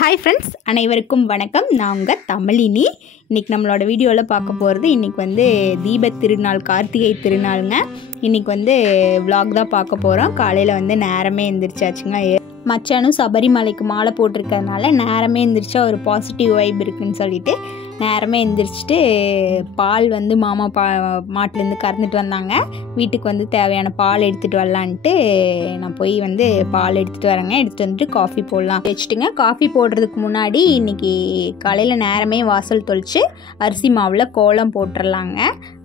Hi friends, அனைவருக்கும் வணக்கம். நான் உங்கள் தமிழினி. இன்றைக்கி நம்மளோட வீடியோவில் பார்க்க போகிறது இன்றைக்கி வந்து தீபத் திருநாள், கார்த்திகை திருநாளுங்க. இன்றைக்கி வந்து vlog தான் பார்க்க போகிறோம். காலையில் வந்து நேரமே எழுந்திரிச்சாச்சுங்க. மச்சானும் சபரிமலைக்கு மாலை போட்டிருக்கிறதுனால நேரமே எழுந்திரிச்சா ஒரு பாசிட்டிவ் வைப் இருக்குதுன்னு சொல்லிட்டு நேரமே எழுந்திரிச்சிட்டு பால் வந்து மாமா மாட்டிலேருந்து கறந்துட்டு வந்தாங்க. வீட்டுக்கு வந்து தேவையான பால் எடுத்துகிட்டு வரலான்ட்டு நான் போய் வந்து பால் எடுத்துகிட்டு வரேங்க. எடுத்துகிட்டு வந்துட்டு காஃபி போடலாம் வச்சுட்டுங்க. காஃபி போடுறதுக்கு முன்னாடி இன்றைக்கி காலையில் நேரமே வாசல் தொளித்து அரிசி மாவில் கோலம் போட்டுடலாங்க.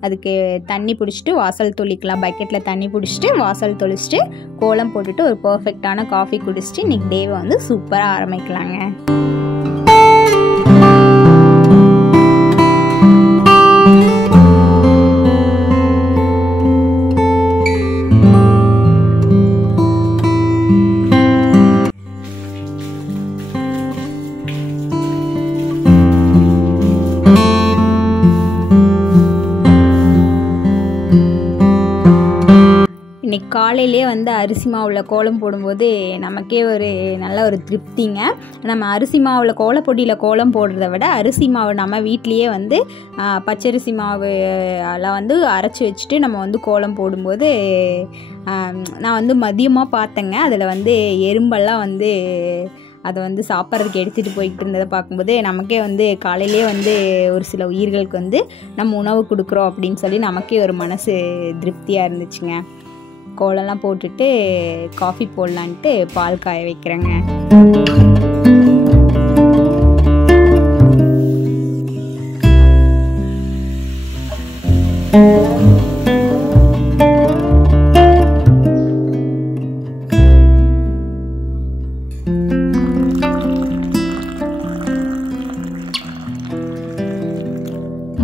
அதுக்கு தண்ணி பிடிச்சிட்டு வாசல் தொளிக்கலாம். பக்கெட்டில் தண்ணி பிடிச்சிட்டு வாசல் தொளிச்சிட்டு கோலம் போட்டுட்டு ஒரு பர்ஃபெக்டான காஃபி குடிச்சிட்டு இன்றைக்கி டேவை வந்து சூப்பராக ஆரம்பிக்கலாங்க. இன்றைக்கி காலையிலே வந்து அரிசி மாவில் கோலம் போடும்போது நமக்கே ஒரு நல்ல ஒரு திருப்திங்க. நம்ம அரிசி மாவில் கோலப்பொடியில் கோலம் போடுறத விட அரிசி மாவு நம்ம வீட்லேயே வந்து பச்சரிசி மாவு எல்லாம் வந்து அரைச்சி வச்சுட்டு நம்ம வந்து கோலம் போடும்போது நான் வந்து மதியமாக பார்த்தேங்க. அதில் வந்து எறும்பெல்லாம் வந்து அதை வந்து சாப்பிட்றதுக்கு எடுத்துகிட்டு போய்கிட்டு இருந்ததை பார்க்கும்போது நமக்கே வந்து காலையிலே வந்து ஒரு சில உயிர்களுக்கு வந்து நம்ம உணவு கொடுக்குறோம் அப்படின்னு சொல்லி நமக்கே ஒரு மனசு திருப்தியாக இருந்துச்சுங்க. கோலம்லாம் போட்டுட்டு காஃபி போடலான்ட்டு பால் காய வைக்கிறேங்க.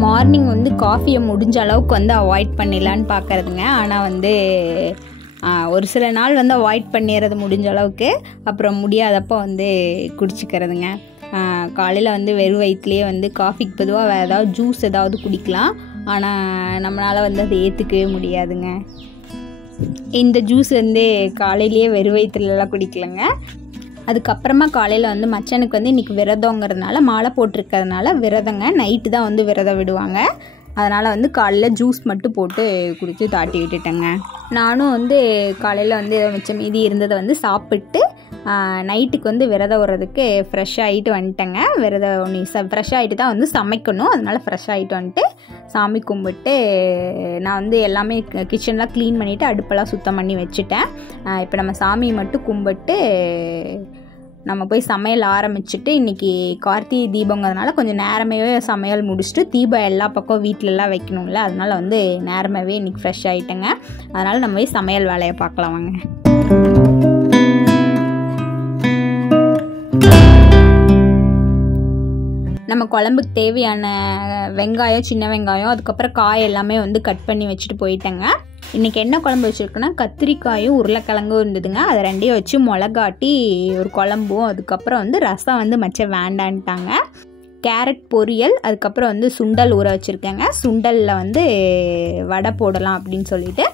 மார்னிங் வந்து காஃபியை முடிஞ்ச அளவுக்கு வந்து அவாய்ட் பண்ணிடலான்னு பார்க்குறதுங்க. ஆனால் வந்து ஒரு சில நாள் வந்து அவாய்ட் பண்ணிடுறது முடிஞ்ச அளவுக்கு, அப்புறம் முடியாதப்போ வந்து குடிச்சிக்கிறதுங்க. காலையில் வந்து வெறும் வயிற்றுலேயே வந்து காஃபிக்கு பொதுவாக வேறு ஏதாவது ஜூஸ் ஏதாவது குடிக்கலாம். ஆனால் நம்மளால் வந்து அதை ஏற்றுக்கவே முடியாதுங்க. இந்த ஜூஸ் வந்து காலையிலேயே வெறும் வயிற்றுலலாம் குடிக்கலைங்க. அதுக்கப்புறமா காலையில் வந்து மச்சனுக்கு வந்து இன்றைக்கி விரதங்கிறதுனால மாலை போட்டிருக்கிறதுனால விரதங்க. நைட்டு தான் வந்து விரதம் விடுவாங்க. அதனால் வந்து காலையில் ஜூஸ் மட்டும் போட்டு குடித்து தாட்டி விட்டுட்டேங்க. நானும் வந்து காலையில் வந்து மிச்சம் மீதி இருந்ததை வந்து சாப்பிட்டு நைட்டுக்கு வந்து விரதம் வர்றதுக்கு ஃப்ரெஷ் ஆகிட்டு வந்துட்டேங்க. விரதம் ஃப்ரெஷ் ஆகிட்டு தான் வந்து சமைக்கணும். அதனால் ஃப்ரெஷ் ஆகிட்டு வந்துட்டு சாமி கும்பிட்டு நான் வந்து எல்லாமே கிச்சன்லாம் க்ளீன் பண்ணிவிட்டு அடுப்பெல்லாம் சுத்தம் பண்ணி வச்சுட்டேன். இப்போ நம்ம சாமியை மட்டும் கும்பிட்டு நம்ம போய் சமையல் ஆரம்பிச்சுட்டு, இன்றைக்கி கார்த்திகை தீபங்கிறதுனால கொஞ்சம் நேரமே சமையல் முடிச்சுட்டு தீபம் எல்லா பக்கம் வீட்டிலலாம் வைக்கணும்ல, அதனால் வந்து நேரமாகவே இன்றைக்கி ஃப்ரெஷ் ஆகிட்டேங்க. அதனால் நம்ம போய் சமையல் வேலையை பார்க்கலாம் வாங்க. நம்ம குழம்புக்கு தேவையான வெங்காயம், சின்ன வெங்காயம், அதுக்கப்புறம் காய் எல்லாமே வந்து கட் பண்ணி வச்சுட்டு போயிட்டேங்க. இன்றைக்கி என்ன குழம்பு வச்சுருக்கேன்னா கத்திரிக்காயும் உருளைக்கிழங்கும் இருந்ததுங்க. அதை ரெண்டையும் வச்சு மிளகாட்டி ஒரு குழம்பும், அதுக்கப்புறம் வந்து ரசம் வந்து மச்சம் வேண்டான்ட்டாங்க. கேரட் பொரியல், அதுக்கப்புறம் வந்து சுண்டல் ஊற வச்சுருக்கேங்க. சுண்டலில் வந்து வடை போடலாம் அப்படின்னு சொல்லிட்டு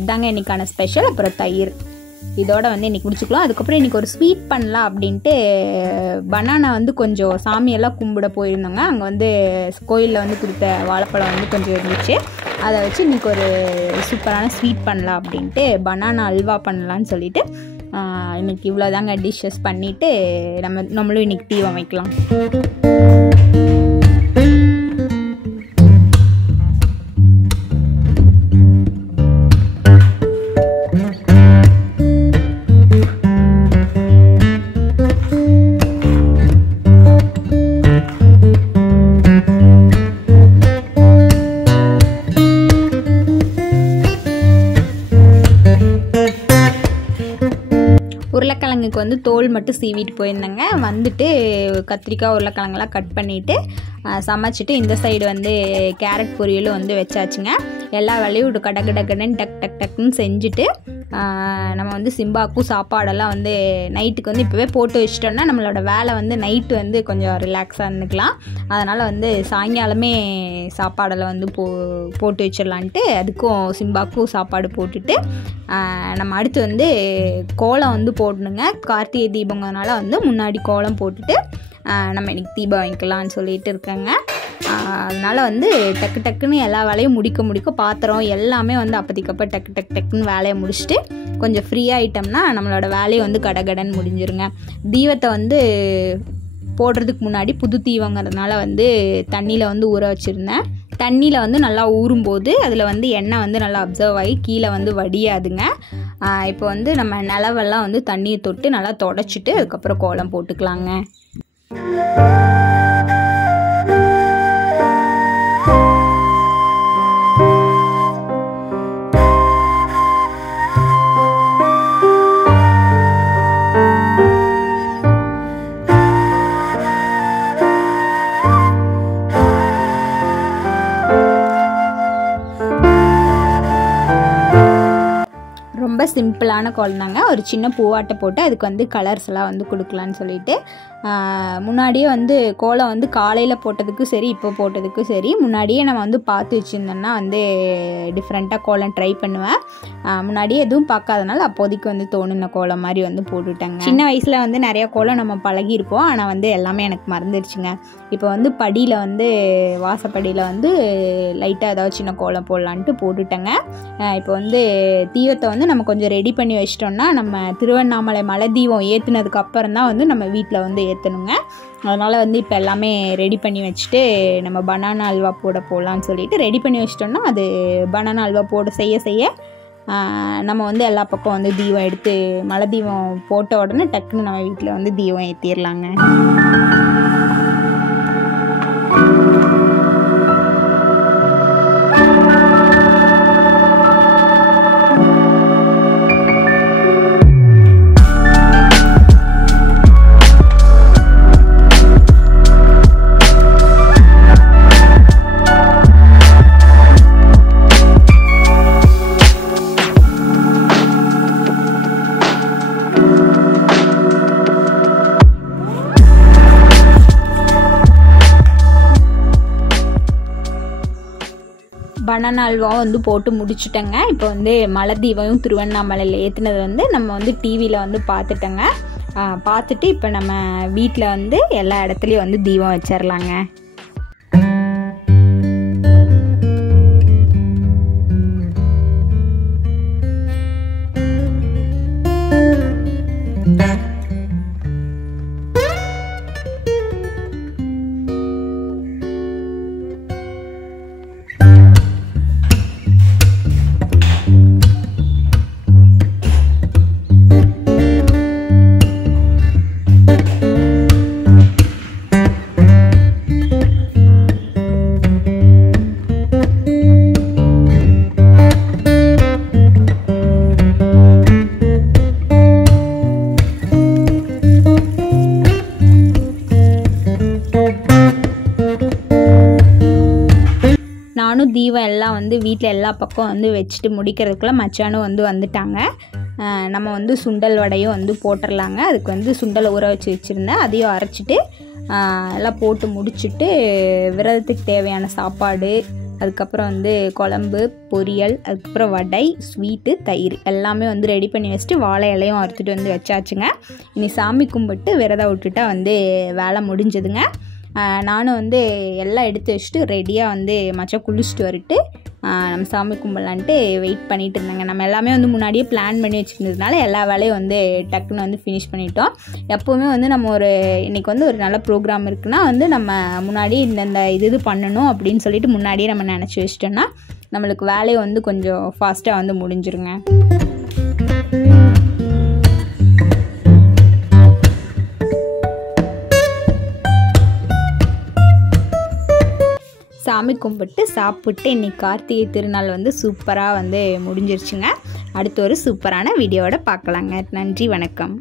இதாங்க இன்றைக்கான ஸ்பெஷல். அப்புறம் தயிர், இதோட வந்து இன்றைக்கி முடிச்சுக்கலாம். அதுக்கப்புறம் இன்றைக்கி ஒரு ஸ்வீட் பண்ணலாம் அப்படின்ட்டு பனானா வந்து கொஞ்சம் சாமியெல்லாம் கும்பிட போயிருந்தோங்க. அங்கே வந்து கோயிலில் வந்து கொடுத்த வாழைப்பழம் வந்து கொஞ்சம் இருந்துச்சு. அதை வச்சு இன்றைக்கி ஒரு சூப்பரான ஸ்வீட் பண்ணலாம் அப்படின்ட்டு பனானா அல்வா பண்ணலான்னு சொல்லிட்டு இன்றைக்கி இவ்வளோதாங்க டிஷ்ஷஸ் பண்ணிவிட்டு நம்மளும் இன்றைக்கி தீபம் வைக்கலாம். உருளைக்கிழங்குக்கு வந்து தோல் மட்டும் சீவிட்டு போயிருந்தேங்க. வந்துட்டு கத்திரிக்காய் உருளைக்கிழங்கெல்லாம் கட் பண்ணிவிட்டு சமைச்சிட்டு இந்த சைடு வந்து கேரட் பொரியலும் வந்து வச்சாச்சுங்க. எல்லா வேலையும் கடன்னு டக்குன்னு செஞ்சுட்டு நம்ம வந்து சிம்பாக்கும் சாப்பாடெல்லாம் வந்து நைட்டுக்கு வந்து இப்போவே போட்டு வச்சிட்டோம்னா நம்மளோட வேலை வந்து நைட்டு வந்து கொஞ்சம் ரிலாக்ஸாக இருந்துக்கலாம். அதனால் வந்து சாயங்காலமே சாப்பாடெல்லாம் வந்து போட்டு வச்சிடலான்ட்டு அதுக்கும் சிம்பாக்கும் சாப்பாடு போட்டுட்டு நம்ம அடுத்து வந்து கோலம் வந்து போடணுங்க. கார்த்திகை தீபங்கிறதுனால வந்து முன்னாடி கோலம் போட்டுட்டு நம்ம இன்றைக்கி தீபம் வைக்கலான்னு சொல்லிட்டு இருக்கேங்க. அதனால் வந்து டக்குன்னு எல்லா வேலையும் முடிக்க பாத்திரம் எல்லாமே வந்து அப்போதைக்கப்போ டக்குன்னு வேலையை முடிச்சுட்டு கொஞ்சம் ஃப்ரீயாக ஆகிட்டோம்னா நம்மளோட வேலையை வந்து கடன்னு முடிஞ்சிருங்க. தீபத்தை வந்து போடுறதுக்கு முன்னாடி புது தீபங்கிறதுனால வந்து தண்ணியில் வந்து ஊற வச்சுருந்தேன். தண்ணியில் வந்து நல்லா ஊறும்போது அதில் வந்து எண்ணெய் வந்து நல்லா அப்சர்வ் ஆகி கீழே வந்து வடியாதுங்க. இப்போ வந்து நம்ம நிலவெல்லாம் வந்து தண்ணியை தொட்டு நல்லா தொடச்சிட்டு அதுக்கப்புறம் கோலம் போட்டுக்கலாங்க. ரொம்ப சிம்பிளான கோலம் தாங்க. ஒரு சின்ன பூவாட்டை போட்டு அதுக்கு வந்து கலர்ஸ் எல்லாம் வந்து கொடுக்கலான்னு சொல்லிட்டு முன்னாடியே வந்து கோலம் வந்து காலையில் போட்டதுக்கும் சரி இப்போ போட்டதுக்கும் சரி முன்னாடியே நம்ம வந்து பார்த்து வச்சுருந்தோம்னா வந்து டிஃப்ரெண்ட்டாக கோலம் ட்ரை பண்ணுவேன். முன்னாடியே எதுவும் பார்க்காதனால அப்போதைக்கு வந்து தோணுன கோலம் மாதிரி வந்து போட்டுட்டாங்க. சின்ன வயசில் வந்து நிறையா கோலம் நம்ம பழகியிருப்போம். ஆனால் வந்து எல்லாமே எனக்கு மறந்துடுச்சுங்க. இப்போ வந்து படியில் வந்து வாசப்படியில் வந்து லைட்டாக ஏதாவது சின்ன கோலம் போடலான்ட்டு போட்டுட்டேங்க. இப்போ வந்து தீபத்தை வந்து நம்ம கொஞ்சம் ரெடி பண்ணி வச்சிட்டோம்னா நம்ம திருவண்ணாமலை மலை தீபம் ஏற்றுனதுக்கு அப்புறம் தான் வந்து நம்ம வீட்டில் வந்து ஏற்றணுங்க. அதனால் வந்து இப்போ எல்லாமே ரெடி பண்ணி வச்சுட்டு நம்ம பனானா அல்வா போடலான்னு சொல்லிட்டு ரெடி பண்ணி வச்சிட்டோம்னா அது பனானா அல்வா செய்ய நம்ம வந்து எல்லா பக்கம் வந்து தீபம் எடுத்து மலை தீபம் போட்ட உடனே டக்குன்னு நம்ம வீட்டில் வந்து தீபம் ஏற்றிடலாங்க. பனானா அல்வா வந்து போட்டு முடிச்சுட்டேங்க. இப்போ வந்து மலை தீபம் திருவண்ணாமலையில் ஏற்றுனது வந்து நம்ம வந்து டிவியில் வந்து பார்த்துட்டேங்க. பார்த்துட்டு இப்போ நம்ம வீட்டில் வந்து எல்லா இடத்துலையும் வந்து தீபம் வச்சிடலாங்க. நானும் தீபம் எல்லாம் வந்து வீட்டில் எல்லா பக்கம் வந்து வச்சுட்டு முடிக்கிறதுக்குள்ளே மச்சானும் வந்து வந்துட்டாங்க. நம்ம வந்து சுண்டல் வடையும் வந்து போட்டுடலாங்க. அதுக்கு வந்து சுண்டலை ஊற வச்சுருந்தேன். அதையும் அரைச்சிட்டு எல்லாம் போட்டு முடிச்சுட்டு விரதத்துக்கு தேவையான சாப்பாடு, அதுக்கப்புறம் வந்து குழம்பு, பொரியல், அதுக்கப்புறம் வடை, ஸ்வீட்டு, தயிர் எல்லாமே வந்து ரெடி பண்ணி வச்சுட்டு வாழை இலையும் அறுத்துட்டு வந்து வச்சாச்சுங்க. இனி சாமி கும்பிட்டு விரதம் விட்டுட்டா வந்து வேலை முடிஞ்சதுங்க. நானும் வந்து எல்லாம் எடுத்து வச்சுட்டு ரெடியாக வந்து மச்சான் குளிச்சுட்டு வரட்டு நம்ம சாமி கும்பிடலான்ட்டு வெயிட் பண்ணிகிட்டு இருந்தாங்க. நம்ம எல்லாமே வந்து முன்னாடியே பிளான் பண்ணி வச்சுருந்ததுனால எல்லா வேலையும் வந்து டக்குன்னு வந்து ஃபினிஷ் பண்ணிட்டோம். எப்போவுமே வந்து நம்ம இன்றைக்கி வந்து ஒரு நல்ல ப்ரோக்ராம் இருக்குன்னா வந்து நம்ம முன்னாடியே இந்த இது பண்ணணும் அப்படின்னு சொல்லிட்டு முன்னாடியே நம்ம நினச்சி வச்சிட்டோன்னா நம்மளுக்கு வேலையை வந்து கொஞ்சம் ஃபாஸ்ட்டாக வந்து முடிஞ்சிருங்க. சாமி கும்பிட்டு சாப்பிட்டு இன்றைக்கி கார்த்திகை திருநாள் வந்து சூப்பராக வந்து முடிஞ்சிருச்சுங்க. அடுத்து ஒரு சூப்பரான வீடியோவோட பார்க்கலாங்க. நன்றி, வணக்கம்.